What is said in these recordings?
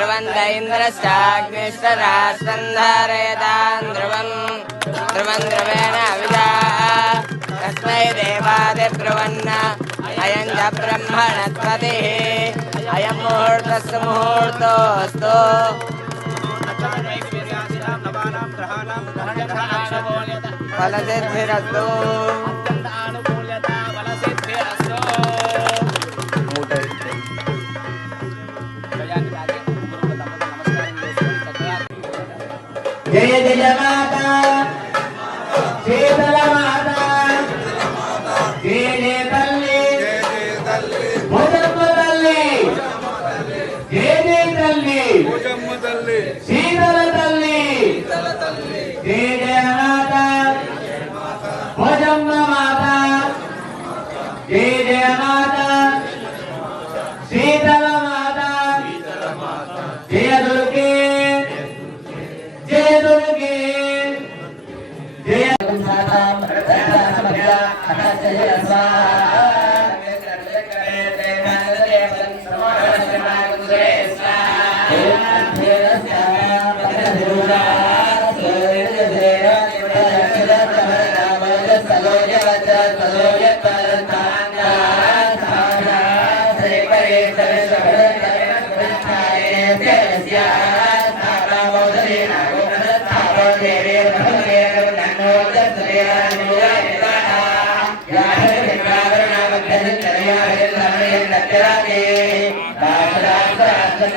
ध्रुवन्त इन्द्रश्चाग्निष्टरास्पन्धारयतान् ध्रुवम् ध्रुवम् ध्रुवेण विदा। तस्मै देवादिब्रुवन्न। अयम् च ब्रह्मणस्पतिः अयम् मुहूर्तस्य मुहूर्तोऽस्तु। फलसिद्धिरस्तु। జయ జయ మాత. శీతల మాత Até as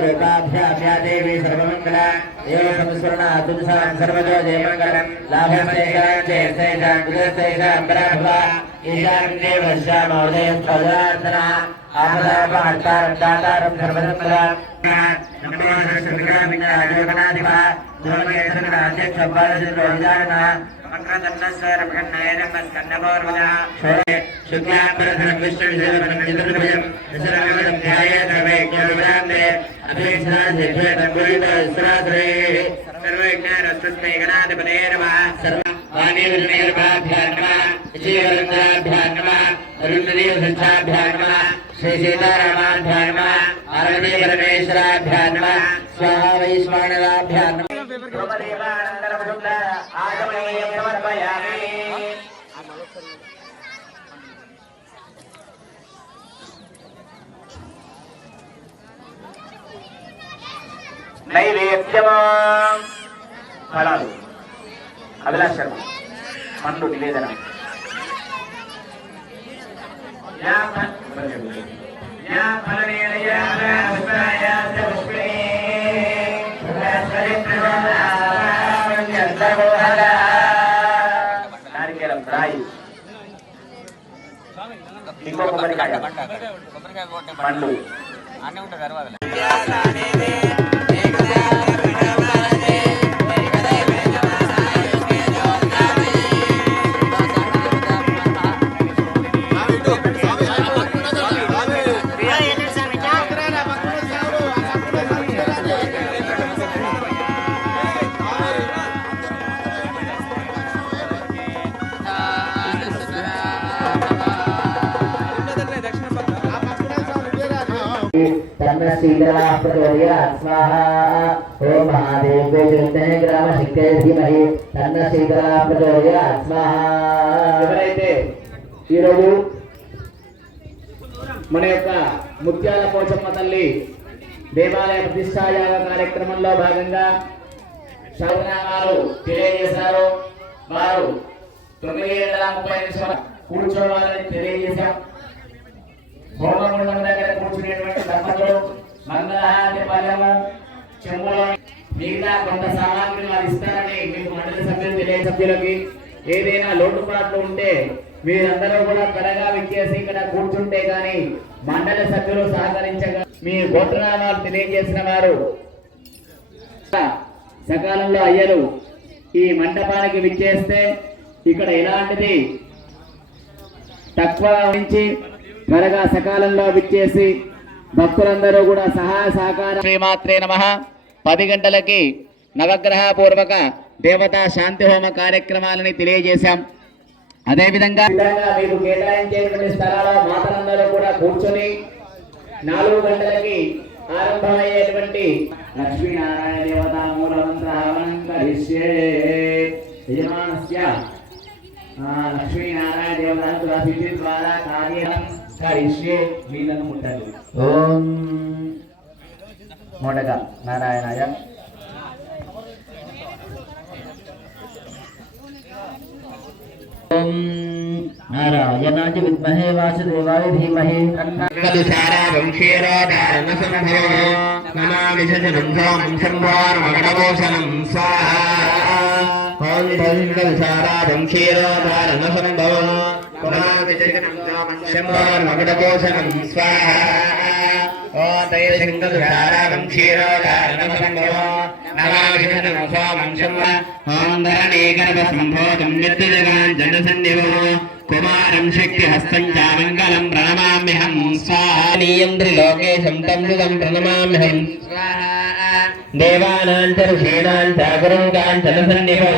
రూపాభ్యాదేవి సర్వమంగళ ఏ సంస్మరణ తుమ్సాం సర్వతో జయమంగళం లాభస్తైకాంబరాభ ఈశాన్యే వర్షామోదయ స్వజార్థన ఆపదాపార్థార్థాతారం సర్వసంగళం నమో శ్రీరామింగ అధ్యక్ష नमो श्रीरामिनाधिपा ध्रुवमेतनाध्यक्ष बालचन्द्रोदारणा शुक्लापरधनं विष्णुविशेषं चतुर्भुजं दशरमगं ध्यायेत वैज्ञानिकान्ते अभीष्टादिभ्येतं गुरुतस्राश्रये सर्वज्ञानस्तस्मै गणाधिपते नमः सर्वाणीर्भ्यां नमः विजयवृन्दाभ्यां नमः अरुणदेवसंस्थाभ्यां नमः श्री सीतारामाभ्यां नमः अरण्य परमेश्वराभ्यां नमः स्वाहा वैश्वानराभ्यां नमः నైవేద్యమా. ఫలాలు. అభిలాష్ శర్మ పండు నివేదన. యా ఫ- యా ఫలనేన యా పుష్పాయ పుష్పే నారికేలం రాయి ఇంకో కొబ్బరికాయ పండు तन्न शीतला प्रचोदयात् स्वाहा ओम महादेवे चिंतने ग्राम शिक्ते धीमहि तन्न शीतला प्रचोदयात् स्वाहा ఎవరైతే ఈరోజు మన యొక్క ముత్యాల పోచమ్మ తల్లి దేవాలయ ప్రతిష్టాయాగ కార్యక్రమంలో భాగంగా శౌనామాలు తెలియజేశారు వారు తొమ్మిది గంటల ముప్పై నిమిషాలు కూర్చోవాలని తెలియజేశాం హోమగుండం దగ్గర కూర్చునేటువంటి దంపతులు మంగళహారతి పల్లెము చెమ్ములో మిగతా కొంత సామాగ్రి వారు ఇస్తారని మీకు మండలి సభ్యులు తెలియ సభ్యులకి ఏదైనా లోటుపాట్లు ఉంటే మీరందరూ కూడా త్వరగా విచ్చేసి ఇక్కడ కూర్చుంటే కానీ మండలి సభ్యులు సహకరించగా మీ గోత్రనామాలు తెలియజేసిన వారు. సకాలంలో అయ్యలు ఈ మంటపానికి విచ్చేస్తే ఇక్కడ ఎలాంటిది తక్కువ నుంచి త్వరగా సకాలంలో విచ్చేసి భక్తులందరూ కూడా సహాయ సహకారం శ్రీమాత్రే నమ. పది గంటలకి నవగ్రహ పూర్వక దేవతా శాంతి హోమ కార్యక్రమాలని తెలియజేశాం. అదేవిధంగా విధంగా మీకు కేటాయించేటువంటి స్థలాల మాతలందరూ కూడా కూర్చొని నాలుగు గంటలకి ఆరంభమయ్యేటువంటి లక్ష్మీనారాయణ దేవతా మూలమంత్ర హవనం కరిష్యే. యజమానస్య లక్ష్మీనారాయణ దేవతా సిద్ధి ద్వారా కార్యం కరిష్యే వీళ్ళను ముట్టదు. ఓం నారాయణాయ. ఓం నారాయణాయ విద్మహే వాసుదేవాయ ధీమహి నమామి సజనం సోమం సంభోర్మగణభూషణం స్వాహా. సోమం సంభోర్మగణభూషణం స్వాహా ఓం తైశంకలుషారావం క్షీరోదారణసంభో నమామి సజనం సోమం సంభో ఓం ధరణీగర్భ సంభోతం నిర్దిజగాంజనసన్నిభో కుమారం శక్తిహస్తం చ మంగళం ప్రణమామ్యహం స్వాహానీయం త్రిలోకేశం తం సుతం ప్రణమామ్యహం దేవానాం చ ఋషీణాం చ గురుం కాంచన సన్నిభో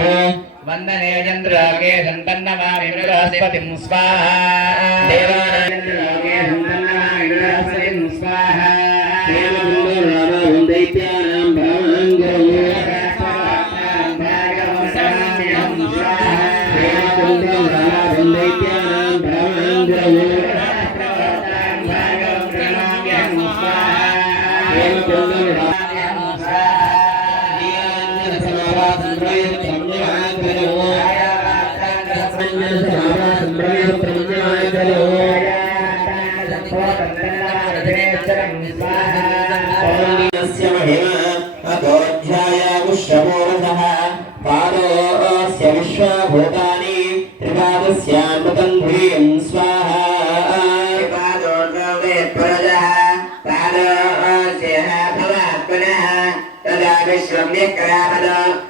అధ్యాయాముష్యమోరథः పాదోస్య విశ్వభూతాని త్రిపాదస్యామృతం ధ్రియం స్వాహా తస్మాత్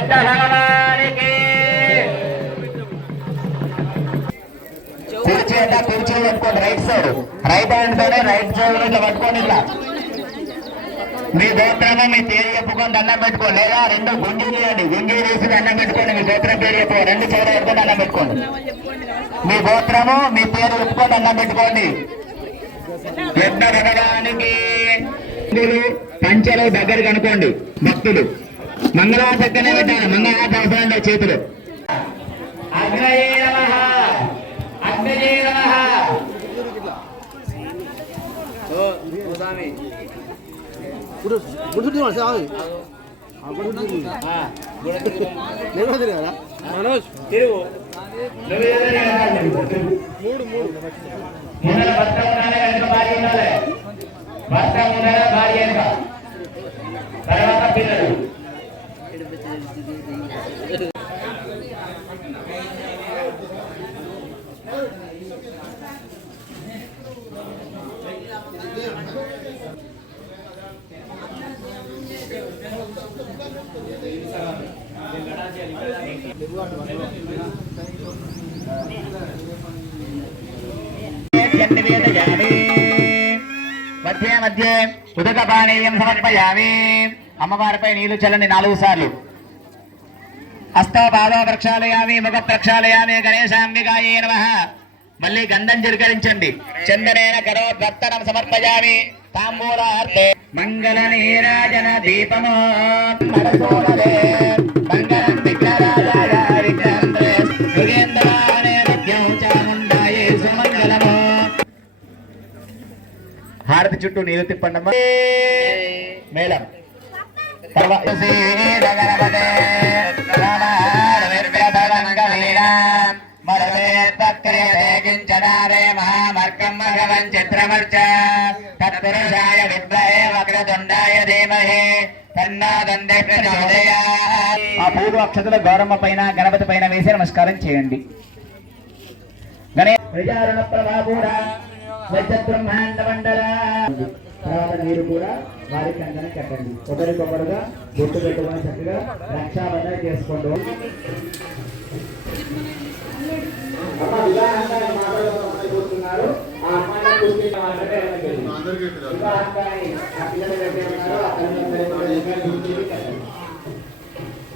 ఎత్త భగవానికి right side. Right hand right ఇట్లా పట్టుకోండి ఇట్లా. మీ గోత్రము మీ పేరు చెప్పుకొని దండం పెట్టుకోండి లేదా రెండు గుంజీ తీయండి. గుంజీ తీసి దండం పెట్టుకోండి. మీ గోత్రం పేరు చెప్పుకోండి రెండు చోట పెట్టుకొని దండం పెట్టుకోండి. మీ గోత్రము మీ పేరు చెప్పుకొని దండం పెట్టుకోండి. పెద్ద భగవానికి పంచలు దగ్గర కనుకోండి భక్తులు. మంగళవారం పక్కనే పెట్టాను మంగళవారం అవసరం చేతులు నమః తిరుగు మూడు మూడు ముందర భర్త ఉండాలి వెనక భార్య ఉండాలి భర్త ముందర భార్య వెనక తర్వాత పిల్లలు మధ్య మధ్య ఉదక పానీయం సమర్పయామి. అమ్మవారిపై నీళ్ళు చల్లని నాలుగు సార్లు. హస్తో పాదో ప్రక్షాళయామి ముఖ ప్రక్షాళయామి గణేశాంబికాయే నమ. మళ్ళీ గంధం చిరుకరించండి. చందనేన కరోద్వర్తనం సమర్పయామి. తాంబూలార్తే మంగళ నీరాజన దీపమో. నడసోడలే మంగళం విఘ్నరాజాయ విఘ్నేంద్రే మృగేంద్రానే నిత్యం చాముండాయే సుమంగళమో. హారతి చుట్టూ నీళ్ళు తిప్పండమ్మా. మేళం. చిత్రమర్చ తత్పురుషాయ విద్మహే వక్రతుండాయ ధీమహి ఆ పూర్వ అక్షతల గౌరమ్మ పైన గణపతి పైన వేసి నమస్కారం చేయండి. గణేష్ ప్రజారణ ప్రభాపూర బ్రహ్మాండ మండల తర్వాత మీరు కూడా వారి కంకణ కట్టండి ఒకరికొకరుగా గుర్తు పెట్టుకొని చక్కగా రక్షాబంధన చేసుకోండి. మాట్లాడుతున్నారు ఆ అమ్మాయిని మాట్లాడే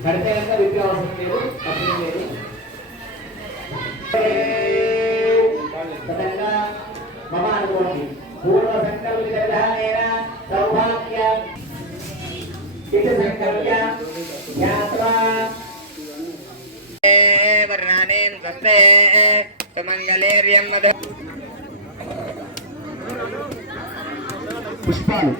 కడితే కనుక విద్య అవసరం లేదు తప్పేం లేదు. మమ అనుకోండి. పూర్వ సంకల్పిత విధానేన సౌభాగ్య పుష్పాలు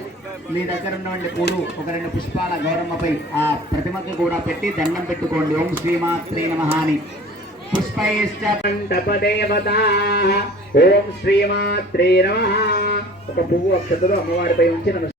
మీ దగ్గర ఉన్నటువంటి పూలు ఒక రెండు పుష్పాల గౌరమ్మపై ఆ ప్రతిమకు కూడా పెట్టి దండం పెట్టుకోండి. ఓం శ్రీమాత్రే శ్రీ అని. పుష్పైశ్చ మండపదేవతా ఓం శ్రీమాత్రే నమ. ఒక పువ్వు అక్షతలు అమ్మవారిపై ఉంచి నమస్కారం